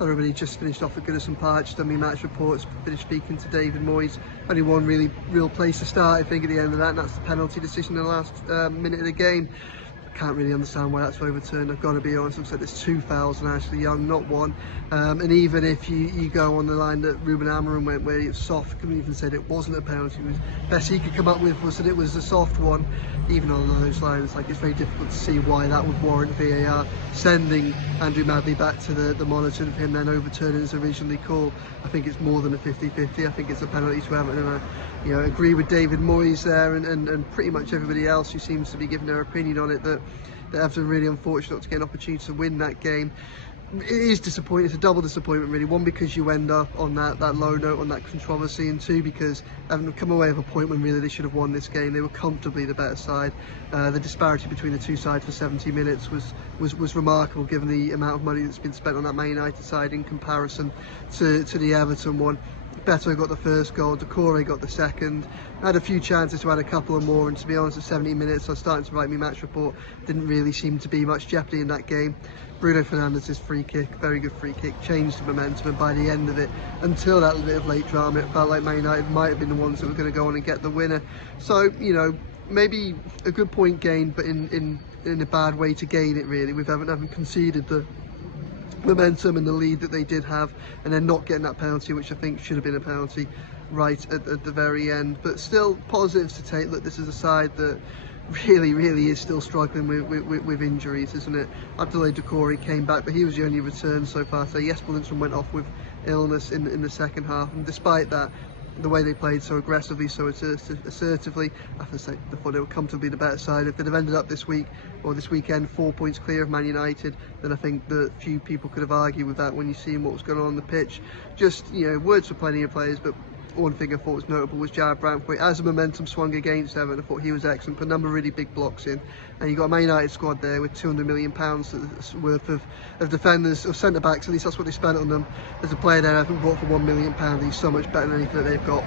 Everybody just finished off at Goodison Park, just done my match reports, finished speaking to David Moyes. Only one really real place to start, I think, at the end of that, and that's the penalty decision in the last minute of the game. Can't really understand why that's overturned. I've got to be honest. Looks like there's 2 fouls on Ashley Young, not one. And even if you go on the line that Ruben Amorim went, where it's soft, couldn't even said it wasn't a penalty. It was best he could come up with was that it was a soft one. Even on those lines, like, it's very difficult to see why that would warrant VAR sending Andrew Madley back to the monitor of him then overturning his originally call. I think it's more than a 50-50. I think it's a penalty to Everton, and I agree with David Moyes there and pretty much everybody else who seems to be giving their opinion on it, that Everton really unfortunate not to get an opportunity to win that game. It is disappointing. It's a double disappointment really. One, because you end up on that low note, on that controversy, and two, because Everton come away with a point when really they should have won this game. They were comfortably the better side. The disparity between the two sides for 70 minutes was remarkable, given the amount of money that's been spent on that Man United side in comparison to the Everton one. Beto got the first goal, Decore got the second. I had a few chances to add a couple of more, and to be honest, at 70 minutes I was starting to write my match report. Didn't really seem to be much jeopardy in that game. Bruno Fernandes's free kick, very good free kick, changed the momentum, and by the end of it, until that bit of late drama, it felt like Man United might have been the ones that were going to go on and get the winner. So, maybe a good point gained, but in a bad way to gain it really, with having conceded the momentum and the lead that they did have, and then not getting that penalty, which I think should have been a penalty right at the very end. But still, positives to take. Look, this is a side that really is still struggling with injuries, isn't it? Abdoulaye Doucouré came back, but he was the only return so far. So Jesper Lundstrom went off with illness in the second half, and despite that, the way they played so aggressively, so assertively, I have to say, I thought they were comfortably the better side. If they'd have ended up this week or this weekend 4 points clear of Man United, then I think that few people could have argued with that when you see what was going on the pitch. Just, words for plenty of players, but one thing I thought was notable was Jarrad Branthwaite. As the momentum swung against Everton, I thought he was excellent, put a number of really big blocks in, and you got a Man United squad there with £200 million worth of defenders, or centre backs, at least that's what they spent on them. There's a player there I think bought for £1 million, he's so much better than anything that they've got.